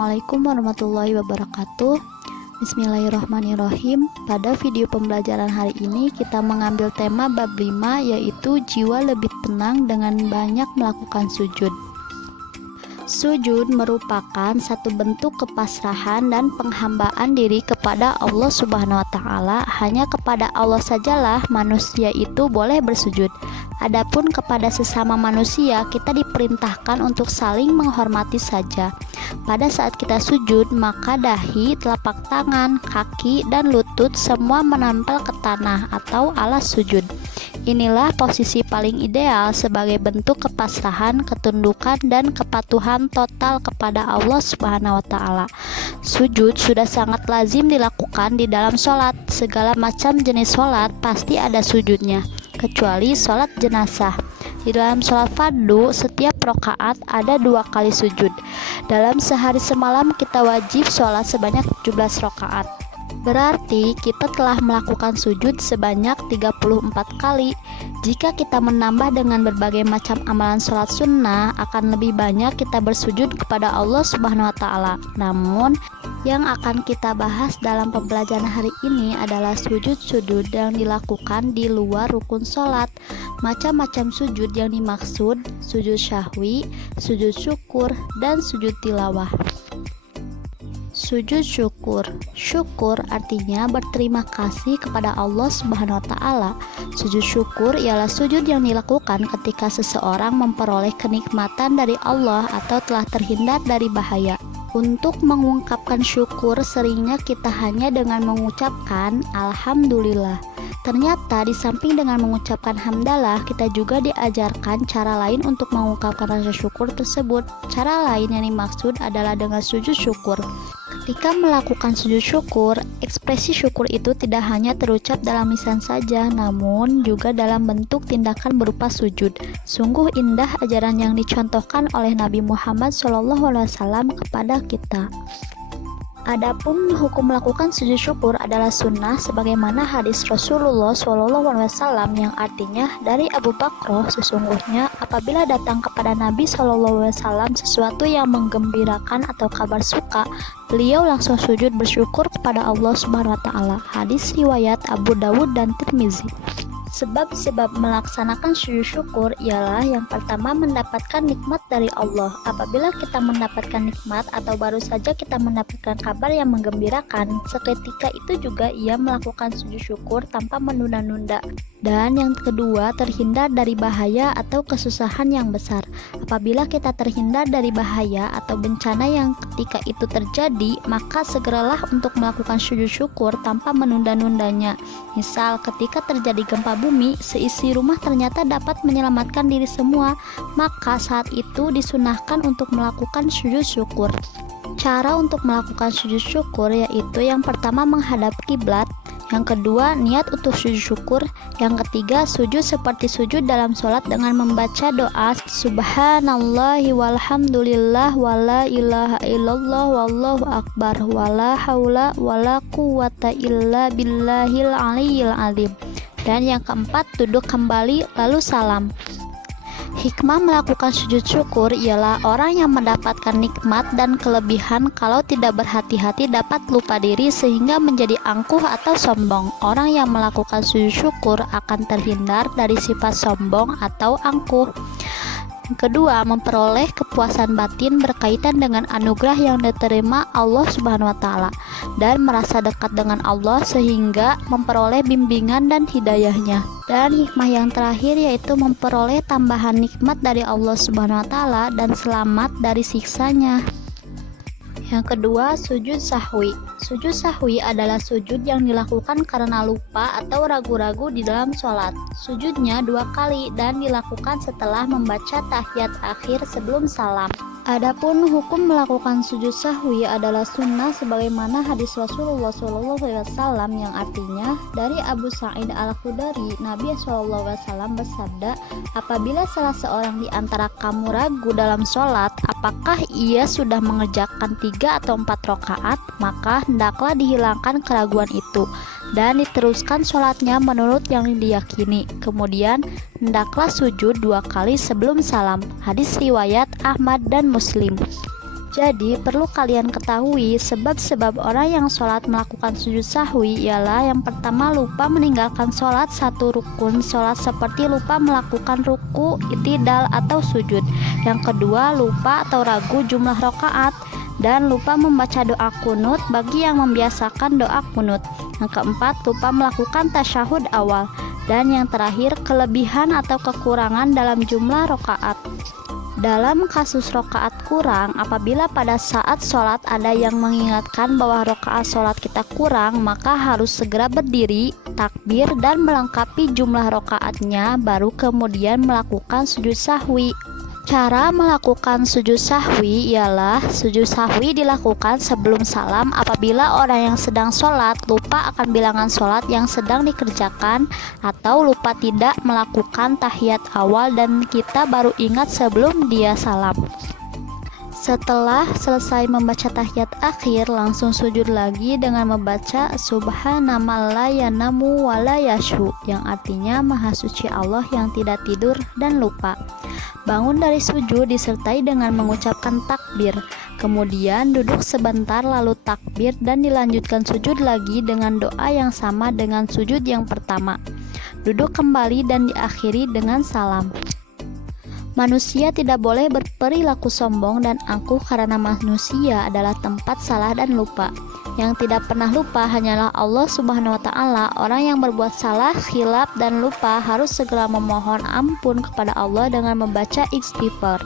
Assalamualaikum warahmatullahi wabarakatuh. Bismillahirrahmanirrahim. Pada video pembelajaran hari ini kita mengambil tema bab 5, yaitu jiwa lebih tenang dengan banyak melakukan sujud. Sujud merupakan satu bentuk kepasrahan dan penghambaan diri kepada Allah Subhanahu wa Ta'ala. Hanya kepada Allah sajalah manusia itu boleh bersujud. Adapun kepada sesama manusia, kita diperintahkan untuk saling menghormati saja. Pada saat kita sujud, maka dahi, telapak tangan, kaki, dan lutut semua menempel ke tanah atau alas sujud. Inilah posisi paling ideal sebagai bentuk kepasrahan, ketundukan, dan kepatuhan total kepada Allah Subhanahu wa Ta'ala. Sujud sudah sangat lazim dilakukan di dalam sholat. Segala macam jenis sholat pasti ada sujudnya, kecuali sholat jenazah. Di dalam sholat fardu, setiap rakaat ada 2 kali sujud. Dalam sehari semalam kita wajib sholat sebanyak 17 rakaat. Berarti kita telah melakukan sujud sebanyak 34 kali. Jika kita menambah dengan berbagai macam amalan sholat sunnah, akan lebih banyak kita bersujud kepada Allah Subhanahu wa Ta'ala. Namun, yang akan kita bahas dalam pembelajaran hari ini adalah sujud-sujud yang dilakukan di luar rukun sholat. Macam-macam sujud yang dimaksud: sujud syahwi, sujud syukur, dan sujud tilawah. Sujud syukur. Syukur artinya berterima kasih kepada Allah Subhanahu wa Ta'ala. Sujud syukur ialah sujud yang dilakukan ketika seseorang memperoleh kenikmatan dari Allah atau telah terhindar dari bahaya. Untuk mengungkapkan syukur, seringnya kita hanya dengan mengucapkan Alhamdulillah. Ternyata di samping dengan mengucapkan hamdalah, kita juga diajarkan cara lain untuk mengungkapkan rasa syukur tersebut. Cara lain yang dimaksud adalah dengan sujud syukur. Ketika melakukan sujud syukur, ekspresi syukur itu tidak hanya terucap dalam lisan saja, namun juga dalam bentuk tindakan berupa sujud. Sungguh indah ajaran yang dicontohkan oleh Nabi Muhammad SAW kepada kita. Adapun hukum melakukan sujud syukur adalah sunnah, sebagaimana hadis Rasulullah SAW yang artinya, dari Abu Bakr, sesungguhnya apabila datang kepada Nabi SAW sesuatu yang menggembirakan atau kabar suka, beliau langsung sujud bersyukur kepada Allah Subhanahu wa Ta'ala. Hadis riwayat Abu Dawud dan Tirmizi. Sebab-sebab melaksanakan sujud syukur ialah yang pertama, mendapatkan nikmat dari Allah. Apabila kita mendapatkan nikmat atau baru saja kita mendapatkan kabar yang menggembirakan, seketika itu juga ia melakukan sujud syukur tanpa menunda-nunda. Dan yang kedua, terhindar dari bahaya atau kesusahan yang besar. Apabila kita terhindar dari bahaya atau bencana yang ketika itu terjadi, maka segeralah untuk melakukan sujud syukur tanpa menunda-nundanya. Misal ketika terjadi gempa bumi, seisi rumah ternyata dapat menyelamatkan diri semua, maka saat itu disunahkan untuk melakukan sujud syukur. Cara untuk melakukan sujud syukur yaitu yang pertama menghadap kiblat, yang kedua niat untuk sujud syukur, yang ketiga sujud seperti sujud dalam sholat dengan membaca doa Subhanallahi walhamdulillah wala ilaha illallah wallahu akbar wala haula wala quwata illa billahil aliyyil azim. Dan yang keempat, duduk kembali lalu salam. Hikmah melakukan sujud syukur ialah orang yang mendapatkan nikmat dan kelebihan kalau tidak berhati-hati dapat lupa diri sehingga menjadi angkuh atau sombong. Orang yang melakukan sujud syukur akan terhindar dari sifat sombong atau angkuh. Kedua, memperoleh kepuasan batin berkaitan dengan anugerah yang diterima Allah Subhanahu wa Ta'ala dan merasa dekat dengan Allah sehingga memperoleh bimbingan dan hidayahnya. Dan hikmah yang terakhir yaitu memperoleh tambahan nikmat dari Allah Subhanahu wa Ta'ala dan selamat dari siksanya. Yang kedua, sujud sahwi. Sujud sahwi adalah sujud yang dilakukan karena lupa atau ragu-ragu di dalam sholat. Sujudnya 2 kali dan dilakukan setelah membaca tahiyat akhir sebelum salam. Adapun hukum melakukan sujud sahwi adalah sunnah, sebagaimana hadis Rasulullah SAW yang artinya, dari Abu Sa'id Al-Khudri, Nabi SAW bersabda, apabila salah seorang di antara kamu ragu dalam sholat, apakah ia sudah mengerjakan 3 atau 4 rakaat, maka hendaklah dihilangkan keraguan itu dan diteruskan sholatnya menurut yang diyakini. Kemudian hendaklah sujud 2 kali sebelum salam. Hadis riwayat Ahmad dan Muslim. Jadi perlu kalian ketahui sebab-sebab orang yang sholat melakukan sujud sahwi ialah yang pertama lupa meninggalkan sholat satu rukun sholat seperti lupa melakukan ruku, i'tidal atau sujud. Yang kedua lupa atau ragu jumlah rakaat dan lupa membaca doa kunut bagi yang membiasakan doa kunut. Yang keempat lupa melakukan tasyahud awal. Dan yang terakhir kelebihan atau kekurangan dalam jumlah rakaat. Dalam kasus rokaat kurang, apabila pada saat sholat ada yang mengingatkan bahwa rokaat sholat kita kurang, maka harus segera berdiri, takbir, dan melengkapi jumlah rokaatnya, baru kemudian melakukan sujud sahwi. Cara melakukan sujud sahwi ialah sujud sahwi dilakukan sebelum salam apabila orang yang sedang sholat lupa akan bilangan sholat yang sedang dikerjakan atau lupa tidak melakukan tahiyat awal dan kita baru ingat sebelum dia salam. Setelah selesai membaca tahiyat akhir, langsung sujud lagi dengan membaca Subhanallah la yanamu wa la yashu, yang artinya Maha Suci Allah yang tidak tidur dan lupa. Bangun dari sujud disertai dengan mengucapkan takbir, kemudian duduk sebentar lalu takbir dan dilanjutkan sujud lagi dengan doa yang sama dengan sujud yang pertama. Duduk kembali dan diakhiri dengan salam. Manusia tidak boleh berperilaku sombong dan angkuh karena manusia adalah tempat salah dan lupa. Yang tidak pernah lupa hanyalah Allah Subhanahu wa Ta'ala. Orang yang berbuat salah, khilaf, dan lupa harus segera memohon ampun kepada Allah dengan membaca istighfar.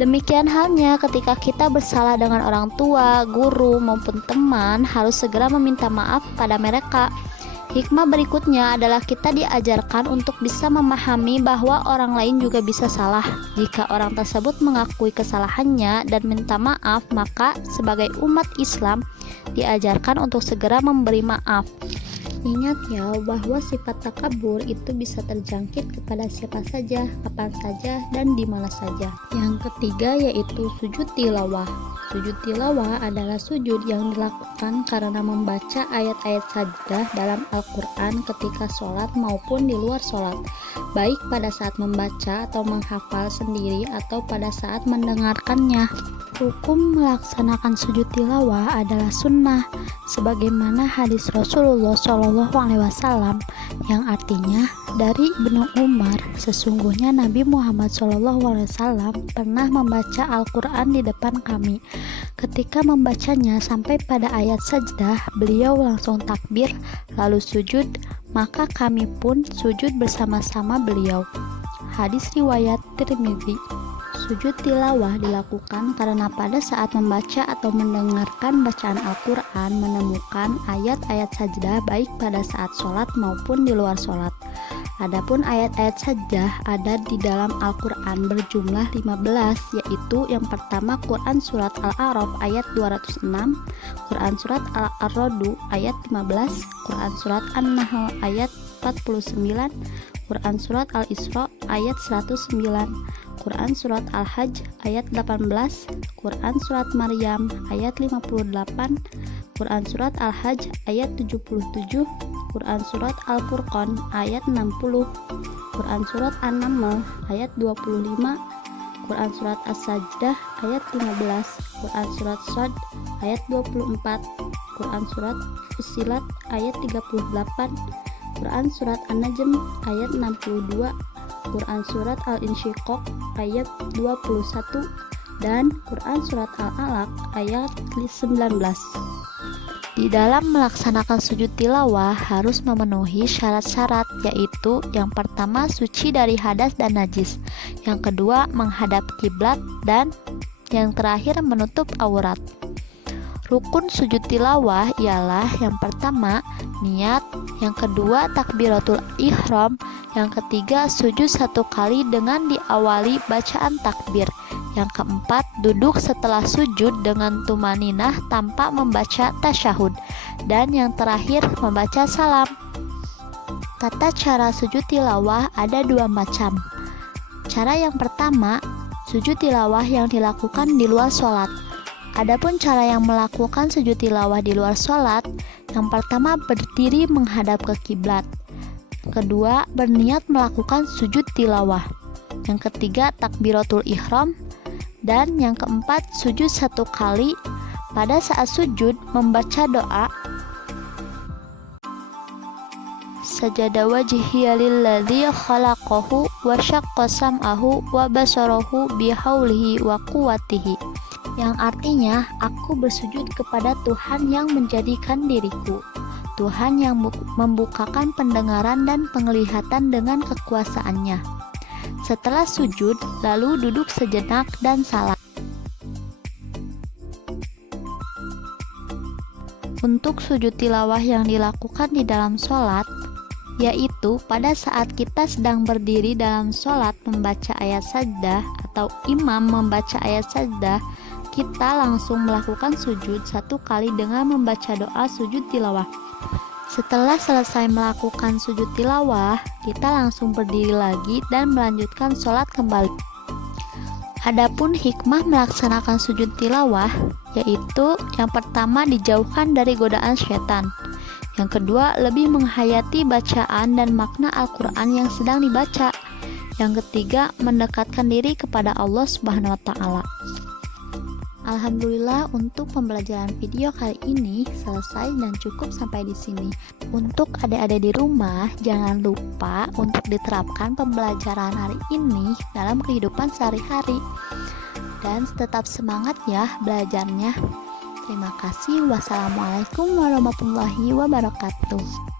Demikian halnya ketika kita bersalah dengan orang tua, guru, maupun teman, harus segera meminta maaf pada mereka. Hikmah berikutnya adalah kita diajarkan untuk bisa memahami bahwa orang lain juga bisa salah. Jika orang tersebut mengakui kesalahannya dan minta maaf, maka sebagai umat Islam diajarkan untuk segera memberi maaf. Ingat ya bahwa sifat takabur itu bisa terjangkit kepada siapa saja, kapan saja, dan di mana saja. Yang ketiga yaitu sujud tilawah. Sujud tilawah adalah sujud yang dilakukan karena membaca ayat-ayat sajdah dalam Al-Quran ketika sholat maupun di luar sholat, baik pada saat membaca atau menghafal sendiri atau pada saat mendengarkannya. Hukum melaksanakan sujud tilawah adalah sunnah, sebagaimana hadis Rasulullah SAW yang artinya dari Ibnu Umar, sesungguhnya Nabi Muhammad SAW pernah membaca Al-Quran di depan kami. Ketika membacanya sampai pada ayat sajdah, beliau langsung takbir lalu sujud, maka kami pun sujud bersama-sama beliau. Hadis riwayat Tirmidzi. Sujud tilawah dilakukan karena pada saat membaca atau mendengarkan bacaan Al-Quran menemukan ayat-ayat sajdah baik pada saat sholat maupun di luar sholat. Adapun ayat-ayat sajdah ada di dalam Al-Quran berjumlah 15, yaitu yang pertama Quran Surat Al-A'raf ayat 206, Quran Surat Al-Ra'd ayat 15, Quran Surat An-Nahl ayat 49, Quran Surat Al-Isra ayat 109, Quran Surat Al-Hajj ayat 18, Quran Surat Maryam ayat 58, Quran Surat Al-Hajj ayat 77, Quran Surat Al-Furqan ayat 60, Quran Surat An-Naml ayat 25, Quran Surat As-Sajdah ayat 15, Quran Surat Shad ayat 24, Quran Surat Fussilat ayat 38, Quran Surat An-Najm ayat 62, Quran Surat Al-Insyiqaq ayat 21, dan Quran Surat Al-Alaq ayat 19. Di dalam melaksanakan sujud tilawah harus memenuhi syarat-syarat, yaitu yang pertama suci dari hadas dan najis, yang kedua menghadap kiblat, dan yang terakhir menutup aurat. Rukun sujud tilawah ialah yang pertama niat, yang kedua takbiratul ihram, yang ketiga sujud satu kali dengan diawali bacaan takbir, yang keempat duduk setelah sujud dengan tumaninah tanpa membaca tasyahud, dan yang terakhir membaca salam. Tata cara sujud tilawah ada dua macam. Cara yang pertama, sujud tilawah yang dilakukan di luar sholat. Adapun cara yang melakukan sujud tilawah di luar sholat, yang pertama berdiri menghadap ke kiblat, kedua berniat melakukan sujud tilawah, yang ketiga takbiratul ihram, Dan yang keempat, sujud 1 kali. Pada saat sujud membaca doa sajada wajhiya lilladzi khalaqahu wa syaqqa sam'ahu wa basarahu bihaulihi wa quwwatihi, yang artinya aku bersujud kepada Tuhan yang menjadikan diriku, Tuhan yang membukakan pendengaran dan penglihatan dengan kekuasaannya. Setelah sujud, lalu duduk sejenak dan salam. Untuk sujud tilawah yang dilakukan di dalam sholat, yaitu pada saat kita sedang berdiri dalam sholat membaca ayat sajdah atau imam membaca ayat sajdah, kita langsung melakukan sujud 1 kali dengan membaca doa sujud tilawah. Setelah selesai melakukan sujud tilawah, kita langsung berdiri lagi dan melanjutkan sholat kembali. Adapun hikmah melaksanakan sujud tilawah, yaitu yang pertama dijauhkan dari godaan syaitan. Yang kedua, lebih menghayati bacaan dan makna Al-Quran yang sedang dibaca. Yang ketiga, mendekatkan diri kepada Allah Subhanahu wa Ta'ala. Alhamdulillah, untuk pembelajaran video kali ini selesai dan cukup sampai di sini. Untuk adik-adik di rumah, jangan lupa untuk diterapkan pembelajaran hari ini dalam kehidupan sehari-hari. Dan tetap semangat ya belajarnya. Terima kasih. Wassalamualaikum warahmatullahi wabarakatuh.